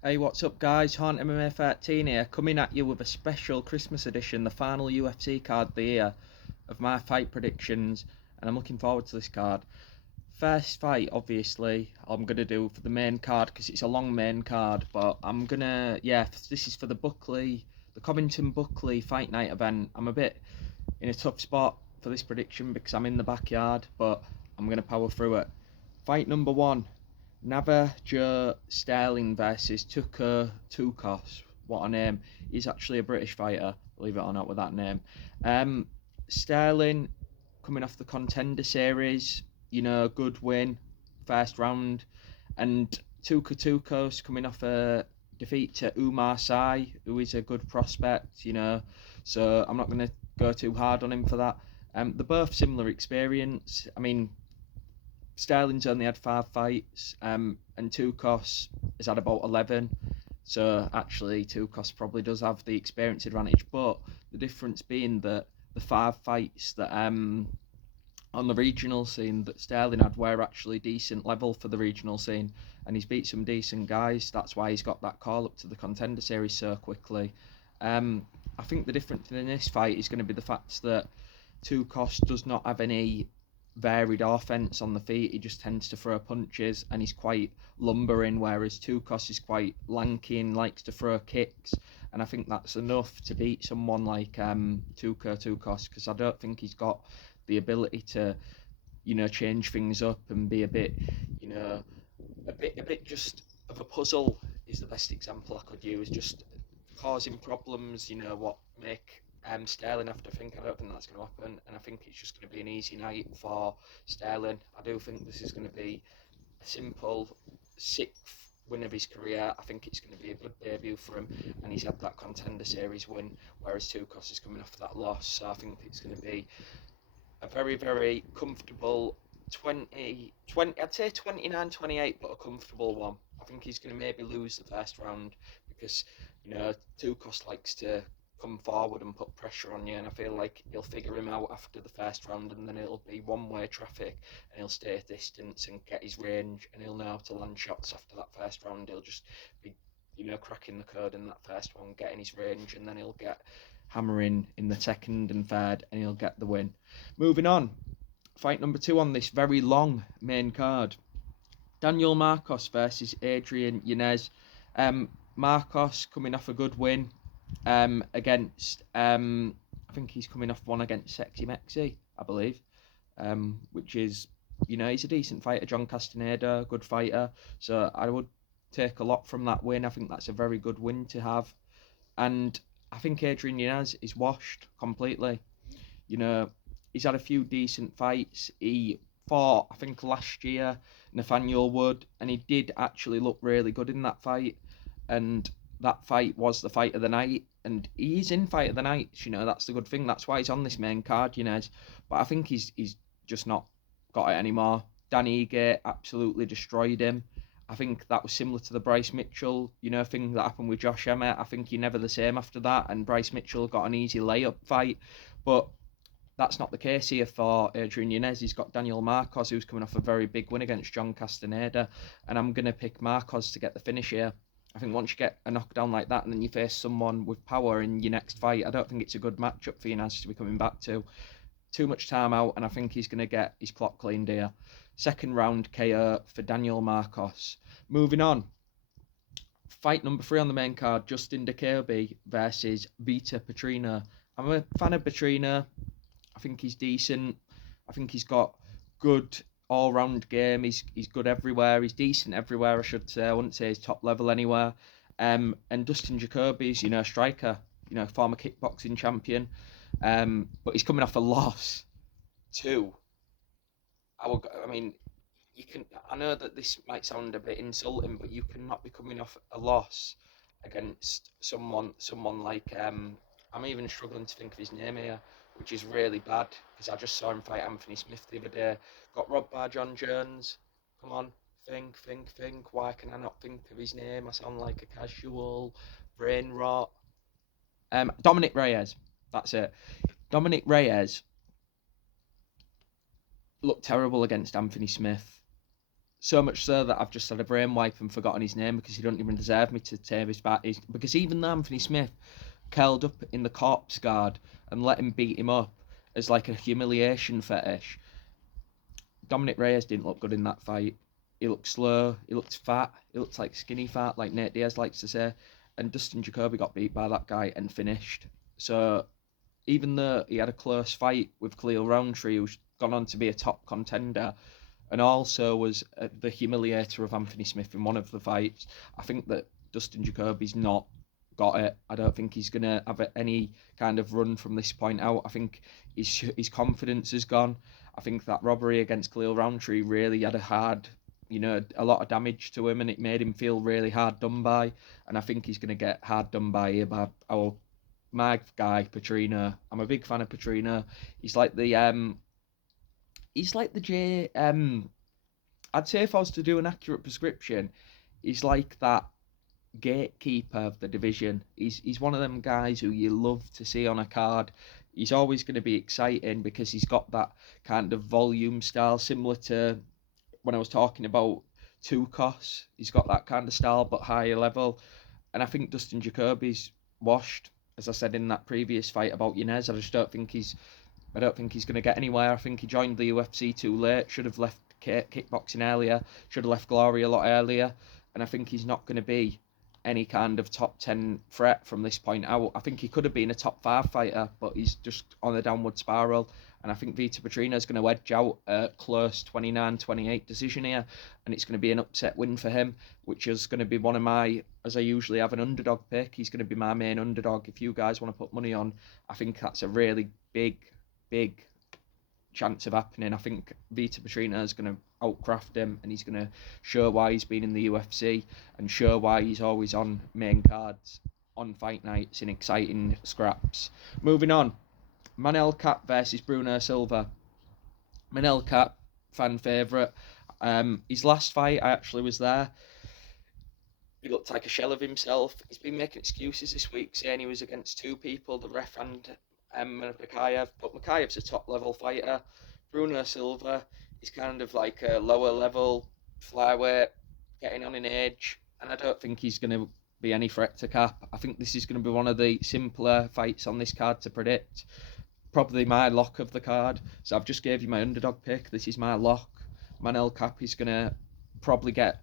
Hey, what's up, guys? Haunt MMA 13 here, coming at you with a special Christmas edition, the final UFC card of the year of my fight predictions, and I'm looking forward to this card. First fight, obviously, I'm gonna do for the main card because it's a long main card, but this is for the Buckley, the Covington Buckley Fight Night event. I'm a bit in a tough spot for this prediction because I'm in the backyard, but I'm gonna power through it. Fight number one. Joe Sterling versus Tucker Tukos. What a name. He's actually a British fighter, believe it or not, with that name. Um, Sterling coming off the Contender Series, good win, first round. And Tuka Tukos coming off a defeat to Umar Sai, who is a good prospect, So I'm not going to go too hard on him for that. They're both similar experience. I mean, Sterling's only had 5 fights, and Tukos has had about 11. So actually, Tukos probably does have the experience advantage. But the difference being that the 5 fights that on the regional scene that Sterling had were actually decent level for the regional scene, and he's beat some decent guys. That's why he's got that call up to the Contender Series so quickly. I think the difference in this fight is going to be the fact that Tukos does not have any varied offense on the feet. He just tends to throw punches and he's quite lumbering, whereas Tukos is quite lanky and likes to throw kicks. And I think that's enough to beat someone like Tukos, because I don't think he's got the ability to, change things up and be a bit, a bit just of a puzzle is the best example I could use. Just causing problems, what make Sterling have to think. I don't think that's going to happen, and I think it's just going to be an easy night for Sterling. I do think this is going to be a simple 6th win of his career. I think it's going to be a good debut for him, and he's had that Contender Series win, whereas Tukos is coming off that loss. So I think it's going to be a very, very comfortable 20, I'd say 29-28, but a comfortable one. I think he's going to maybe lose the first round because, Tukos likes to come forward and put pressure on you, and I feel like he'll figure him out after the first round, and then it'll be one-way traffic, and he'll stay at distance and get his range, and he'll know how to land shots after that first round. He'll just be, cracking the code in that first one, getting his range, and then he'll get hammering in the second and third, and he'll get the win. Moving on, fight number 2 on this very long main card. Daniel Marcos versus Adrian Yanez. Marcos coming off a good win against, I think he's coming off one against Sexy Mexi, I believe, which is, he's a decent fighter. John Castaneda, good fighter. So I would take a lot from that win. I think that's a very good win to have. And I think Adrian Yanez is washed completely. He's had a few decent fights. He fought, I think, last year, Nathaniel Wood, and he did actually look really good in that fight. And that fight was the fight of the night, and he's in fight of the night. That's the good thing. That's why he's on this main card, But I think he's just not got it anymore. Danny Ige absolutely destroyed him. I think that was similar to the Bryce Mitchell, thing that happened with Josh Emmett. I think you're never the same after that, and Bryce Mitchell got an easy layup fight. But that's not the case here for Adrian Yanez. He's got Daniel Marcos, who's coming off a very big win against John Castaneda, and I'm going to pick Marcos to get the finish here. I think once you get a knockdown like that and then you face someone with power in your next fight, I don't think it's a good matchup for Yanez to be coming back to. Too much time out, and I think he's going to get his clock cleaned here. Second round KO for Daniel Marcos. Moving on. Fight number 3 on the main card, Justin DeKirby versus Vita Petrino. I'm a fan of Petrino. I think he's decent. I think he's got good all-round game. He's good everywhere. He's decent everywhere, I should say. I wouldn't say he's top level anywhere. And Dustin Jacoby's, striker, former kickboxing champion. But he's coming off a loss too. You can. I know that this might sound a bit insulting, but you cannot be coming off a loss against someone like I'm even struggling to think of his name here, which is really bad because I just saw him fight Anthony Smith the other day. Got robbed by John Jones. Come on, think. Why can I not think of his name? I sound like a casual. Brain rot. Dominic Reyes. That's it. Dominic Reyes looked terrible against Anthony Smith. So much so that I've just had a brainwipe and forgotten his name because he don't even deserve me to tear his back. Because even though Anthony Smith curled up in the corpse guard and let him beat him up as like a humiliation fetish, Dominic Reyes didn't look good in that fight. He looked slow, he looked fat, he looked like skinny fat, like Nate Diaz likes to say. And Dustin Jacoby got beat by that guy and finished. So even though he had a close fight with Khalil Roundtree, who's gone on to be a top contender, and also was the humiliator of Anthony Smith in one of the fights, I think that Dustin Jacoby's not got it. I don't think he's going to have any kind of run from this point out. I think his confidence has gone. I think that robbery against Khalil Roundtree really had a lot of damage to him, and it made him feel really hard done by. And I think he's going to get hard done by here by my guy Petrino. I'm a big fan of Petrino. He's like the J. I'd say if I was to do an accurate prescription, he's like that gatekeeper of the division. He's one of them guys who you love to see on a card. He's always going to be exciting because he's got that kind of volume style, similar to when I was talking about Tukos. He's got that kind of style, but higher level. And I think Dustin Jacoby's washed, as I said in that previous fight about Yanez. I don't think he's going to get anywhere. I think he joined the UFC too late. Should have left kickboxing earlier. Should have left Glory a lot earlier. And I think he's not going to be any kind of top 10 threat from this point out. I think he could have been a top 5 fighter, but he's just on a downward spiral. And I think Vitor Petrino is going to edge out a close 29-28 decision here. And it's going to be an upset win for him, which is going to be one of my, as I usually have an underdog pick, he's going to be my main underdog. If you guys want to put money on, I think that's a really big chance of happening. I think Vitor Petrino is going to outcraft him, and he's going to show why he's been in the UFC and show why he's always on main cards on fight nights in exciting scraps. Moving on, Manel Kape versus Bruno Silva. Manel Kape, fan favourite. His last fight, I actually was there. He looked like a shell of himself. He's been making excuses this week, saying he was against 2 people, the ref and Makayev. But Makayev's a top-level fighter. Bruno Silva is kind of like a lower-level flyweight, getting on in age. And I don't think he's going to be any threat to Kape. I think this is going to be one of the simpler fights on this card to predict. Probably my lock of the card. So I've just gave you my underdog pick. This is my lock. Manel Kape is going to probably get,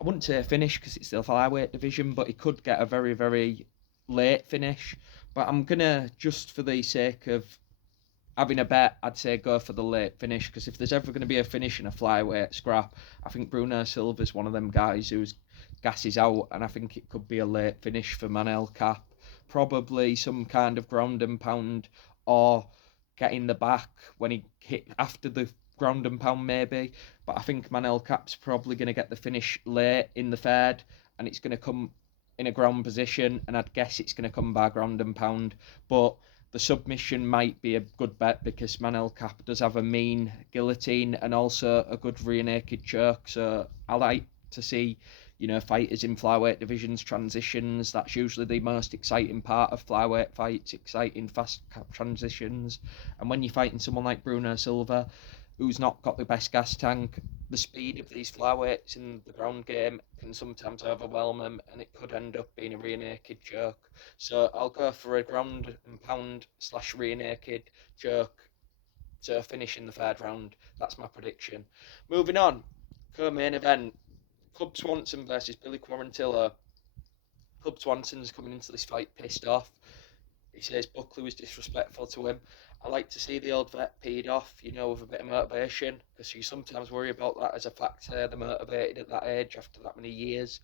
I wouldn't say a finish because it's the flyweight division, but he could get a very, very late finish. But I'm going to, just for the sake of having a bet, I'd say go for the late finish, because if there's ever going to be a finish in a flyweight scrap, I think Bruno Silva's one of them guys who's gasses out, and I think it could be a late finish for Manel Kape. Probably some kind of ground and pound, or get in the back when he hit after the ground and pound maybe. But I think Manel Kape's probably going to get the finish late in the third, and it's going to come in a ground position, and I'd guess it's going to come by ground and pound. But the submission might be a good bet because Manel Kape does have a mean guillotine and also a good rear naked choke. So I like to see, fighters in flyweight divisions transitions. That's usually the most exciting part of flyweight fights, exciting fast transitions. And when you're fighting someone like Bruno Silva, who's not got the best gas tank, the speed of these flyweights in the ground game can sometimes overwhelm them, and it could end up being a rear naked choke. So I'll go for a ground and pound / rear naked choke to finish in the third round. That's my prediction. Moving on, co-main event, Cub Swanson versus Billy Quarantillo. Cub Swanson's coming into this fight pissed off. He says Buckley was disrespectful to him. I like to see the old vet peed off, with a bit of motivation, because you sometimes worry about that as a factor. They're motivated at that age after that many years.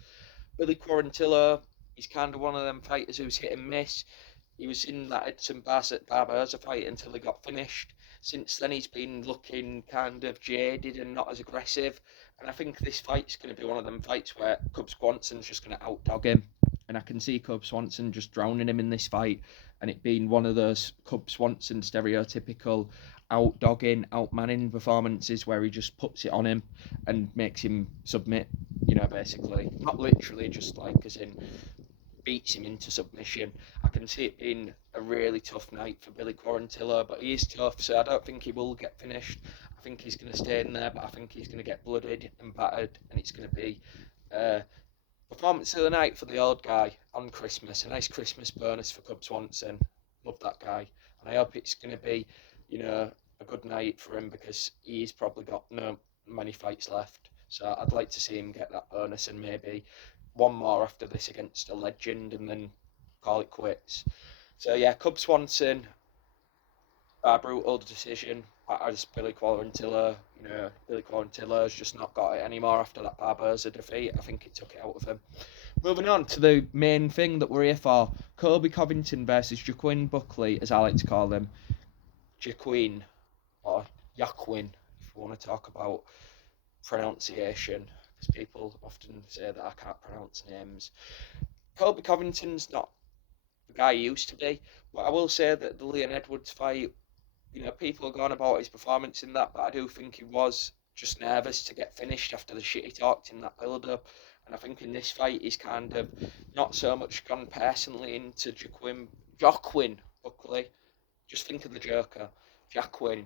Billy Quarantillo, he's kind of one of them fighters who's hit and miss. He was in that Edson Barboza fight until he got finished. Since then, he's been looking kind of jaded and not as aggressive. And I think this fight's going to be one of them fights where Cub Swanson's just going to outdog him. And I can see Cub Swanson just drowning him in this fight, and it being one of those Cub Swanson stereotypical outdogging, outmanning performances where he just puts it on him and makes him submit, basically. Not literally, just like as in beats him into submission. I can see it being a really tough night for Billy Quarantillo, but he is tough, so I don't think he will get finished. I I think he's going to stay in there, but I think he's going to get blooded and battered, and it's going to be performance of the night for the old guy on Christmas. A nice Christmas bonus for Cub Swanson. Love that guy, and I hope it's going to be, a good night for him, because he's probably got no many fights left. So I'd like to see him get that bonus, and maybe one more after this against a legend, and then call it quits. So yeah, Cub Swanson, brutal decision. As Billy Quarantillo, Billy Quarantillo's just not got it anymore after that Barboza defeat. I think it took it out of him. Moving on to the main thing that we're here for: Colby Covington versus Jaquin Buckley, as I like to call him, Jaquin or Jaquin, if you want to talk about pronunciation, because people often say that I can't pronounce names. Colby Covington's not the guy he used to be, but I will say that the Leon Edwards fight, people are going about his performance in that, but I do think he was just nervous to get finished after the shit he talked in that build-up. And I think in this fight, he's kind of not so much gone personally into Jaquin Buckley. Just think of the Joker, Jaquin.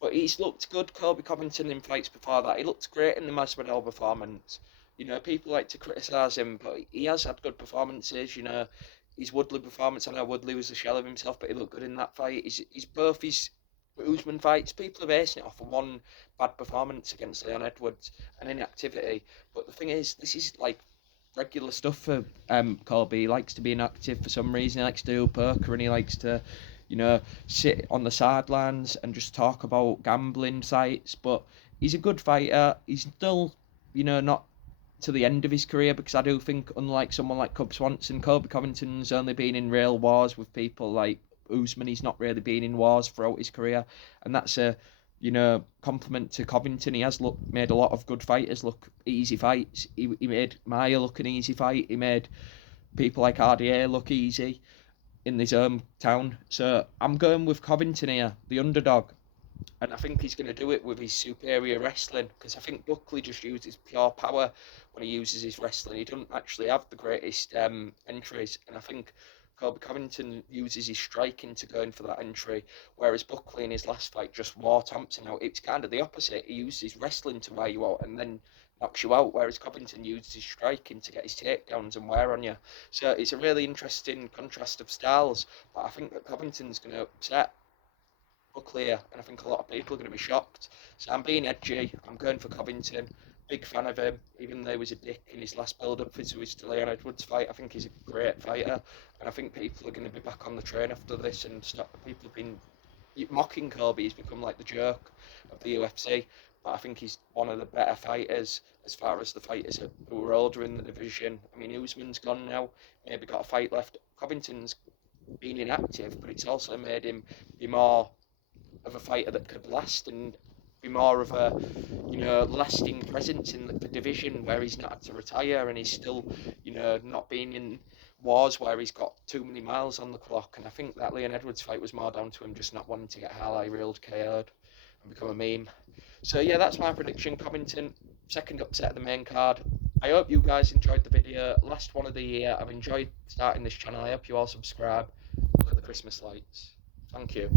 But he's looked good, Colby Covington, in fights before that. He looked great in the Masvidal performance. People like to criticise him, but he has had good performances. His Woodley performance, I know Woodley was a shell of himself, but he looked good in that fight. He's both his Usman fights, people are basing it off of one bad performance against Leon Edwards and inactivity. But the thing is, this is like regular stuff for Colby. He likes to be inactive for some reason. He likes to do poker, and he likes to, sit on the sidelines and just talk about gambling sites. But he's a good fighter. He's still, not to the end of his career, because I do think, unlike someone like Cub Swanson, Colby Covington's only been in real wars with people like Usman. He's not really been in wars throughout his career, and that's a compliment to Covington. He has made a lot of good fighters look easy fights. He made Maya look an easy fight. He made people like RDA look easy in his hometown. So I'm going with Covington here, the underdog. And I think he's going to do it with his superior wrestling, because I think Buckley just uses pure power when he uses his wrestling. He doesn't actually have the greatest entries, and I think Colby Covington uses his striking to go in for that entry, whereas Buckley in his last fight just wore Thompson out. It's kind of the opposite. He uses his wrestling to wear you out and then knocks you out, whereas Covington uses his striking to get his takedowns and wear on you. So it's a really interesting contrast of styles, but I think that Covington's going to upset Buckley here, and I think a lot of people are going to be shocked. So I'm being edgy. I'm going for Covington. Big fan of him, even though he was a dick in his last build-up to his Leon Edwards fight. I think he's a great fighter, and I think people are going to be back on the train after this and stop. People have been mocking Colby. He's become like the joke of the UFC, but I think he's one of the better fighters as far as the fighters who are older in the division. I mean, Usman's gone now, maybe got a fight left. Covington's been inactive, but it's also made him be more of a fighter that could last and be more of a lasting presence in the division, where he's not had to retire and he's still not being in wars where he's got too many miles on the clock. And I think that Leon Edwards fight was more down to him just not wanting to get highlight reeled, KO'd and become a meme. So yeah, that's my prediction. Covington, second upset of the main card. I hope you guys enjoyed the video. Last one of the year. I've enjoyed starting this channel. I hope you all subscribe. Look at the Christmas lights. Thank you.